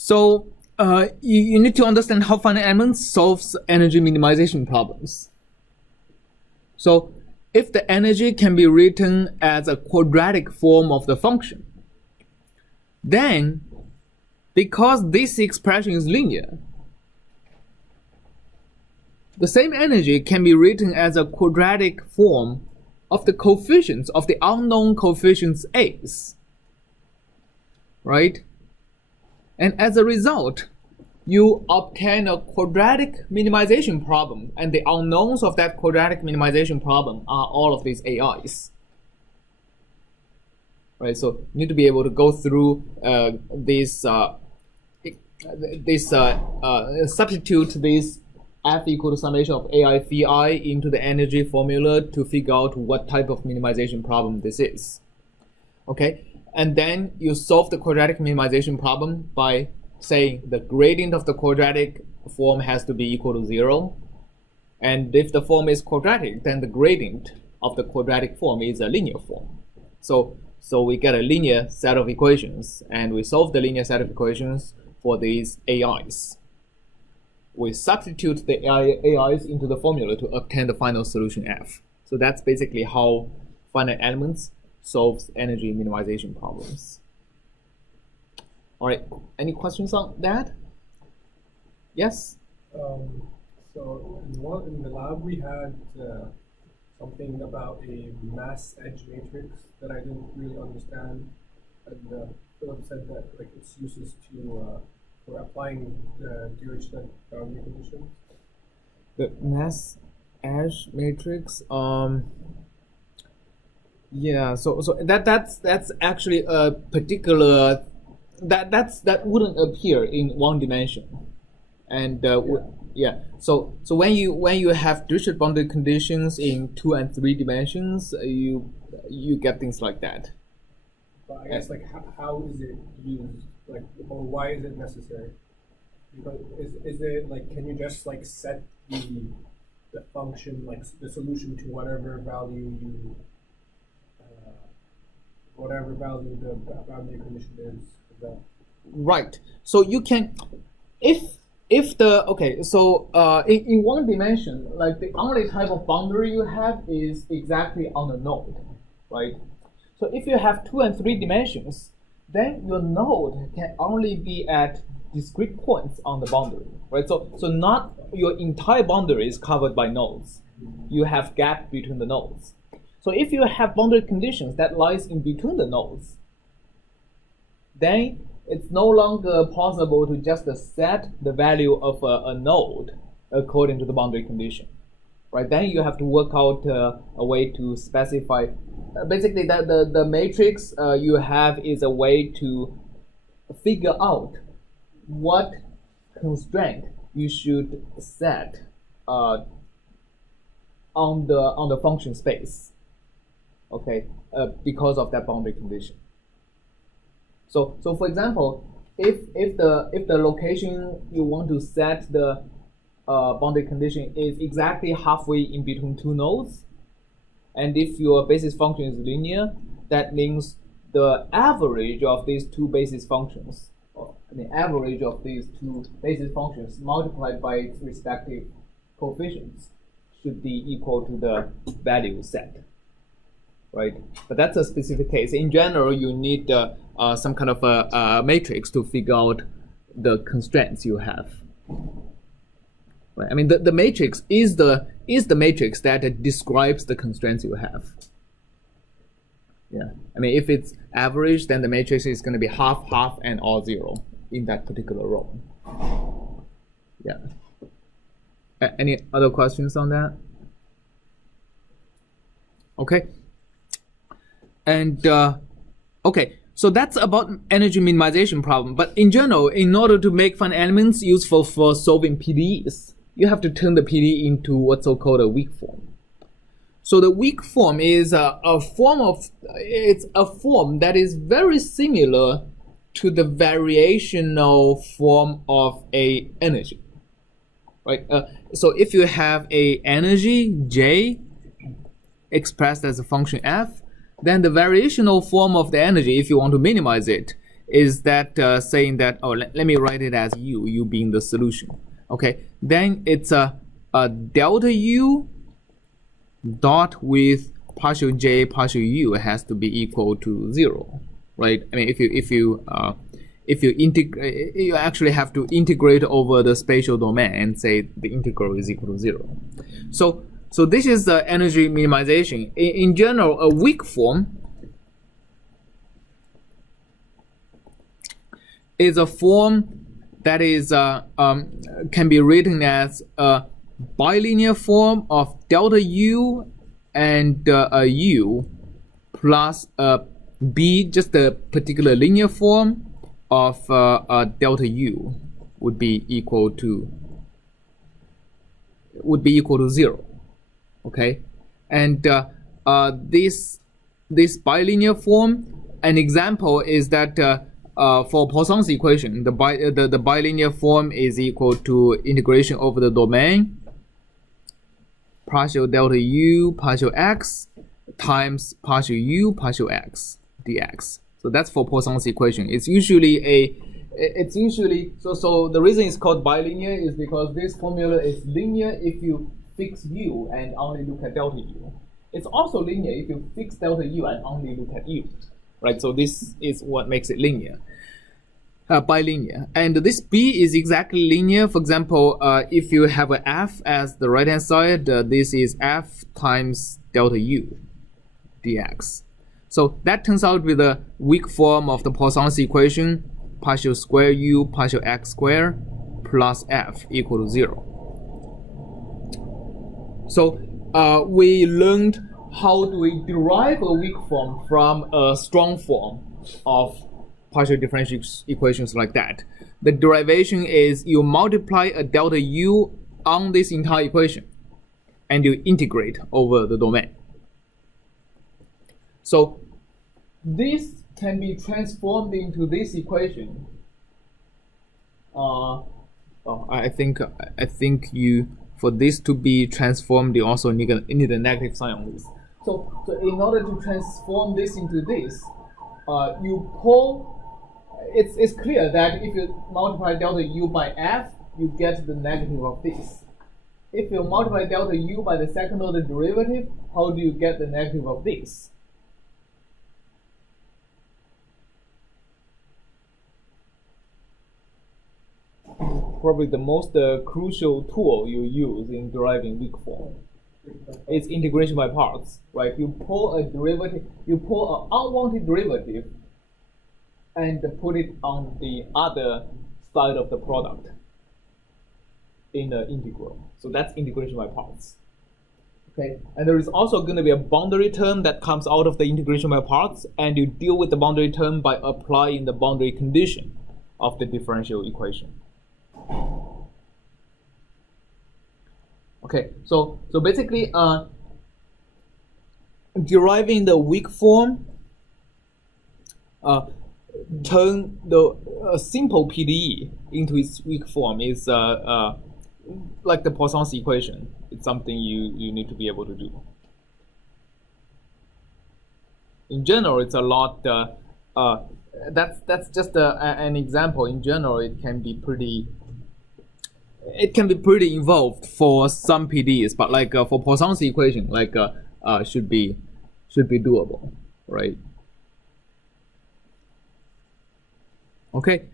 So you need to understand how finite elements solves energy minimization problems. So if the energy can be written as a quadratic form of the function, then because this expression is linear, the same energy can be written as a quadratic form of the coefficients of the unknown coefficients a's, right? And as a result, you obtain a quadratic minimization problem, and the unknowns of that quadratic minimization problem are all of these AIs. Right, so you need to be able to go through substitute this F equal to summation of AI phi I into the energy formula to figure out what type of minimization problem this is. Okay, and then you solve the quadratic minimization problem by saying the gradient of the quadratic form has to be equal to 0. And if the form is quadratic, then the gradient of the quadratic form is a linear form. So we get a linear set of equations, and we solve the linear set of equations for these AIs. We substitute the AIs into the formula to obtain the final solution F. So that's basically how finite elements solves energy minimization problems. All right, any questions on that? Yes? So in the lab we had something about a mass edge matrix that I didn't really understand, and Philip said that like its uses to for applying Dirichlet boundary conditions. The mass edge matrix, yeah. So that's actually a particular that wouldn't appear in one dimension, and yeah. So when you have Dirichlet boundary conditions in 2 and 3 dimensions, you get things like that. But I guess like how is it used? Like, or why is it necessary? Because is it like, can you just like set the function, like the solution to whatever value you whatever value the boundary condition is? That right. So you can, if the okay. So in one dimension, like the only type of boundary you have is exactly on the node, right? So if you have 2 and 3 dimensions, then your node can only be at discrete points on the boundary, right? So not your entire boundary is covered by nodes. You have gap between the nodes. So if you have boundary conditions that lies in between the nodes, then it's no longer possible to just set the value of a node according to the boundary condition, right? Then you have to work out a way to specify. Basically, the matrix you have is a way to figure out what constraint you should set on the function space. Okay, because of that boundary condition. So for example, if the location you want to set the boundary condition is exactly halfway in between 2 nodes, and if your basis function is linear, that means the average of these 2 basis functions, or the average of these 2 basis functions multiplied by its respective coefficients should be equal to the value set, right? But that's a specific case. In general, you need some kind of a matrix to figure out the constraints you have. Right? I mean, the matrix is the matrix that describes the constraints you have. Yeah, I mean, if it's average, then the matrix is going to be half, half, and all 0 in that particular row. Yeah. Any other questions on that? Okay. And okay, so that's about energy minimization problem. But in general, in order to make finite elements useful for solving PDEs, you have to turn the PDE into what's so-called a weak form. So the weak form is a form that is very similar to the variational form of a energy, right? So if you have a energy J expressed as a function F, then the variational form of the energy, if you want to minimize it, is that saying that, oh, let me write it as u being the solution. Okay, then it's a delta u dot with partial j partial u has to be equal to 0, right? I mean, if you integrate, you actually have to integrate over the spatial domain and say the integral is equal to 0. So this is the energy minimization. In general, a weak form is a form that is can be written as a bilinear form of delta u and u plus b, just a particular linear form of delta u would be equal to 0. Okay, and this bilinear form, an example is that for Poisson's equation, the bilinear form is equal to integration over the domain partial delta u partial x times partial u partial x dx. So that's for Poisson's equation. It's usually so the reason it's called bilinear is because this formula is linear if you fix u and only look at delta u. It's also linear if you fix delta u and only look at u, right? So this is what makes it linear, bilinear. And this b is exactly linear. For example, if you have a f as the right hand side, this is f times delta u dx. So that turns out with a weak form of the Poisson's equation, partial square u partial x square plus f equal to 0. So we learned how do we derive a weak form from a strong form of partial differential equations like that. The derivation is you multiply a delta u on this entire equation and you integrate over the domain. So this can be transformed into this equation. I think you, for this to be transformed, you also need a negative sign on this. So in order to transform this into this, you pull. It's clear that if you multiply delta u by f, you get the negative of this. If you multiply delta u by the second order derivative, how do you get the negative of this? Probably the most crucial tool you use in deriving weak form is integration by parts, right? You pull a derivative, you pull an unwanted derivative and put it on the other side of the product in the integral. So that's integration by parts. Okay, and there is also going to be a boundary term that comes out of the integration by parts, and you deal with the boundary term by applying the boundary condition of the differential equation. Okay, so basically deriving the weak form, turn the simple PDE into its weak form is like the Poisson's equation. It's something you need to be able to do. In general, it's a lot. That's just an example. In general, it can be pretty involved for some PDEs, but like for Poisson's equation, like should be doable, right? Okay.